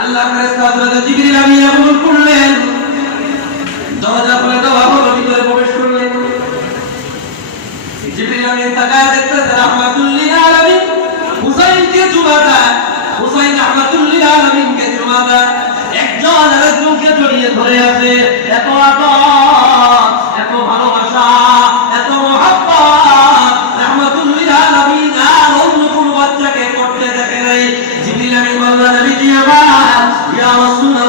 আল্লাহ ফেরেশতা হযরত জিবরিল আমিন আগমন করলেন, দরজা খুলে দেওয়া হলো, ভিতরে প্রবেশ করলেন। জিবরিল আমিন তাকায় দেখতেছে রাহমাতুল লিল আলামিন হুসাইনকে চুমা দেয়, হুসাইন রাহমাতুল লিল আলামিনকে চুমা দেয়, একজন আরেকজনকে জড়িয়ে ধরে আছে। এত আদর, এত ভালোবাসা, এত মহব্বত রাহমাতুল লিল আলামিন আর অন্য কোন বাচ্চাকে করতে দেখে নাই। জিবরিল আমিন বললেন নবীজি আমার, ইয়া রাসূলুল্লাহ